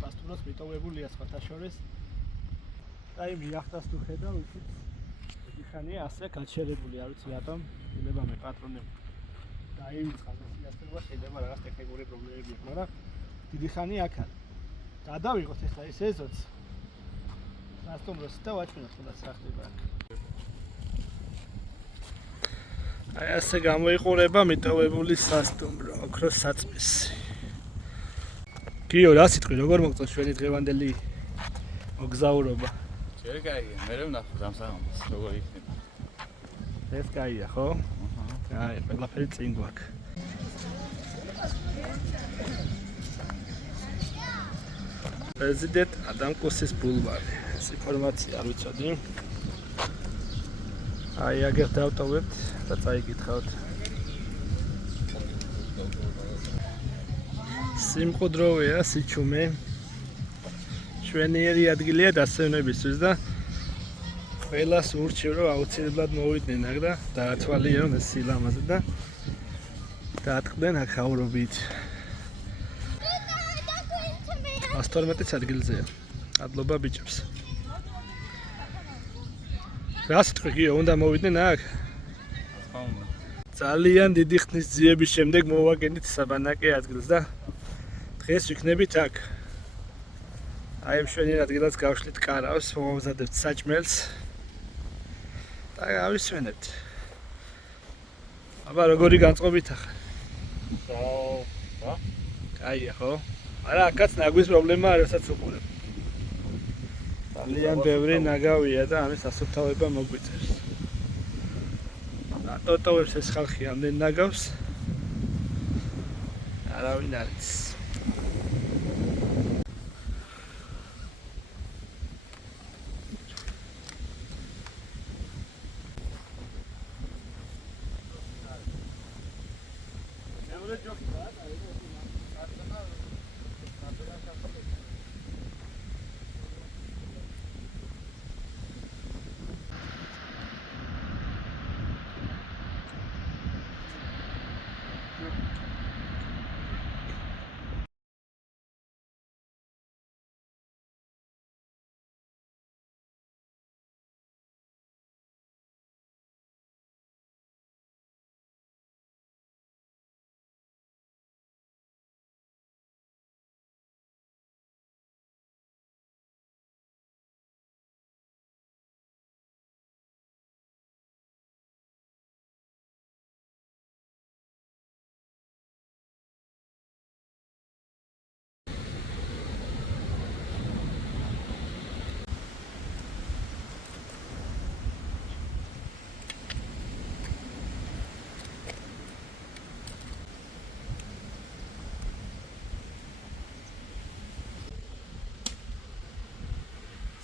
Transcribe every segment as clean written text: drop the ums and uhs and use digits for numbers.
სასტუმროს მიტოვებულია სხვათა შორის და იმ იახტას თუ ხედავ ისიც დიდი ხანია ასე გაჩერებული, არ ვიცი რატომ, შეიძლება მე პატრონები დაივიწყა სიასტევა, შეიძლება რაღაც ტექნიკური პრობლემები აქვს, მაგრამ დიდი ხანია აქ არის. გადავიღოთ ახლა ეს ეზოც სასტუმროს და ვაჩვენოთ ხოლმე სახდება აქ. აი ასე გამოიყურება მიტოვებული სასტუმრო, ოქროს საწმისი. კიო, რა სიტყვი, როგორ მოგწონს ჩვენი დღევანდელი მოგზაურობა? ჯერ კაია, მე ვნახოთ ამ საღამოს, როგორ იქნება. ეს კაია, ხო? აი, ყველაფერი წინ გვაქვს. პრეზიდენტ ადამკოსის ბულვარი. ეს ინფორმაცია არ ვიცოდი. აი, აგერ დავტოვებთ და წაიკითხავთ. სიმყუდროვეა სიჩუმე. ჩვენიერი ადგილია დასვენებისთვის და ყველას ურჩევ რომ აუცილებლად მოვიდნენ აქ და დაათვალიერონ ეს სილამაზე და დაატყდნენ აქ აურობით. 112 ადგილზეა. ადლობა ბიჭებს. რა სიტყვი გიო, უნდა მოვიდნენ აქ? ძალიან დიდი ხნის ძიების შემდეგ მოვაგენით საბანაკე ადგილს და დღეს ვიქნებით აქ. აი ამ შვენიერ ადგილას გავშლით კარავს, მომავზადებთ საჭმელს და გავისვენებთ. აბა როგორი განწყობით ახლა? კაია ხო? არა, აქაც ნაგვის პრობლემაა, რასაც უყურებ. ძალიან ბევრი ნაგავია და ამის ასუფთავება მოგვიწევს. ტოტოებს ეს ხალხი ამდენ ნაგავს. არავინ არ იცის.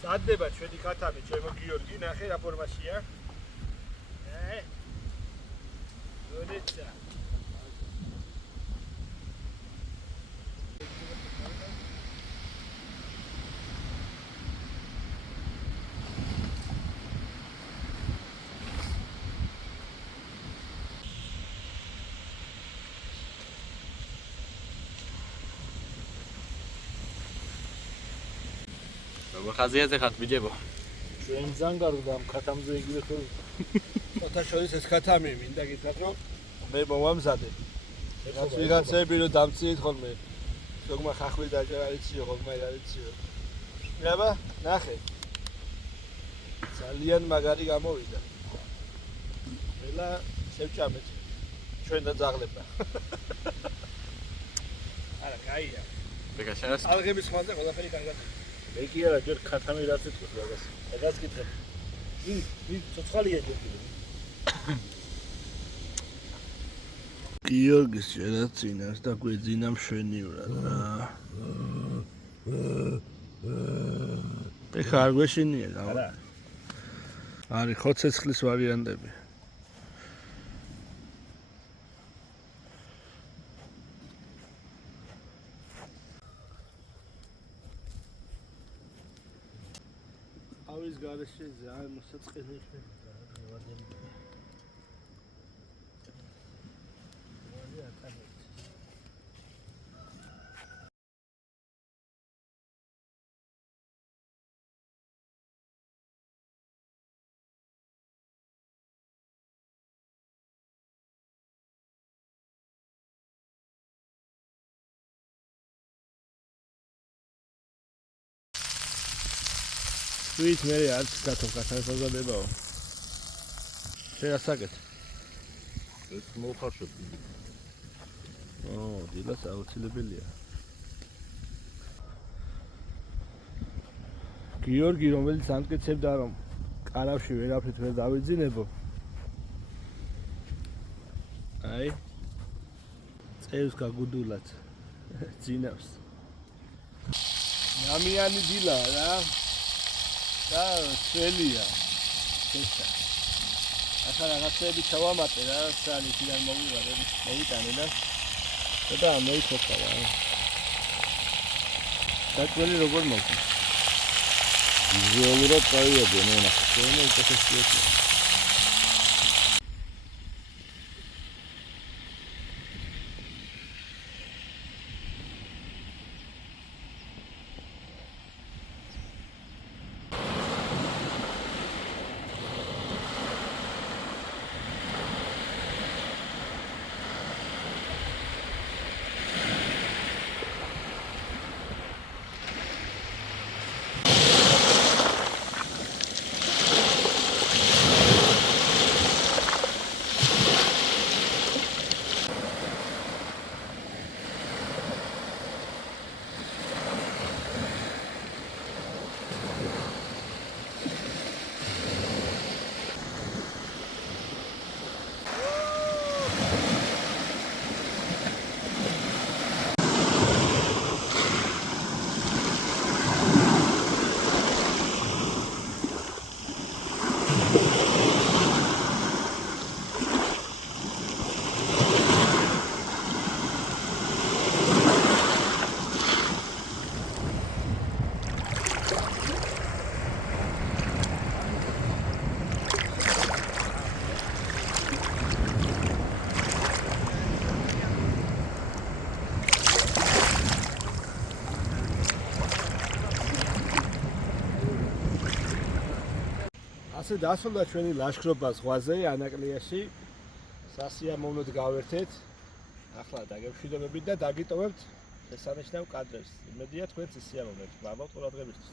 სადდება ჩვენი ქათამი, ჩემო გიორგი, ნახე რა ფორმაშია. როდეცა ხაზიაზე ხართ ბიჭებო. ჩვენ ზანგარდა ამ ქათამზე იგივე ხო. ოთა შორის ეს ქათამი მინდა გითხრათ რომ მე მომამზადე. რაც ვიღაცები რომ დამციეთ ხოლმე. ზოგმა ხახვი დაჭერა არიციო ხოლმე არიციო. ნება, ნახე. ძალიან მაგარი გამოვიდა. მელა შევჭამეთ. ჩვენ და ძაღლება. არა, კაია. ბეკა შენას ალღების ხმაზე ყველაფერი კარგად. მე კი არა, ჯერ ქათამი რაც იტყვის მაგას. მაგას გითხრათ. ვინ ცოცხალია ჯერ კიდე. გიორგის შენაცინას და გვეძინა მშვენივრად რა. ეხა არ გვეშინია რა. არა. არის ხოცეცხლის ვარიანტები. ავის გარეშე ძალიან მოსაწყენი ხდება რა დღევანდელი. ვით მე არც გათო კათალოგებაო. შენ ასაკეთ. ეს მოხარშობ. დილას აუცილებელია. გიორგი რომელიც ამტკიცებდა რომ კარავში ვერაფრით ვერ დავიძინებო. აი წევს გაგუდულად ძინავს. ნამიანი დილა რა. და წელია. ესა. ახლა რაღაცები ჩავამატე რა, სალი თიდან მოვიღარე, მოვიტანე და მოიქოქა რა. დაკველი როგორ მოვიდა? ვიზუალურად წაია დენა. შენ უკეთესია. ასე დასრულდა ჩვენი ლაშქრობა ზღვაზე ანაკლიაში. სასიამოვნოდ გავერთეთ. ახლა დაგემშვიდობებით და დაგიტოვებთ შესანიშნავ კადრებს. იმედია თქვენც ისიამოვნებთ. მადლობთ ყურადღებისთვის.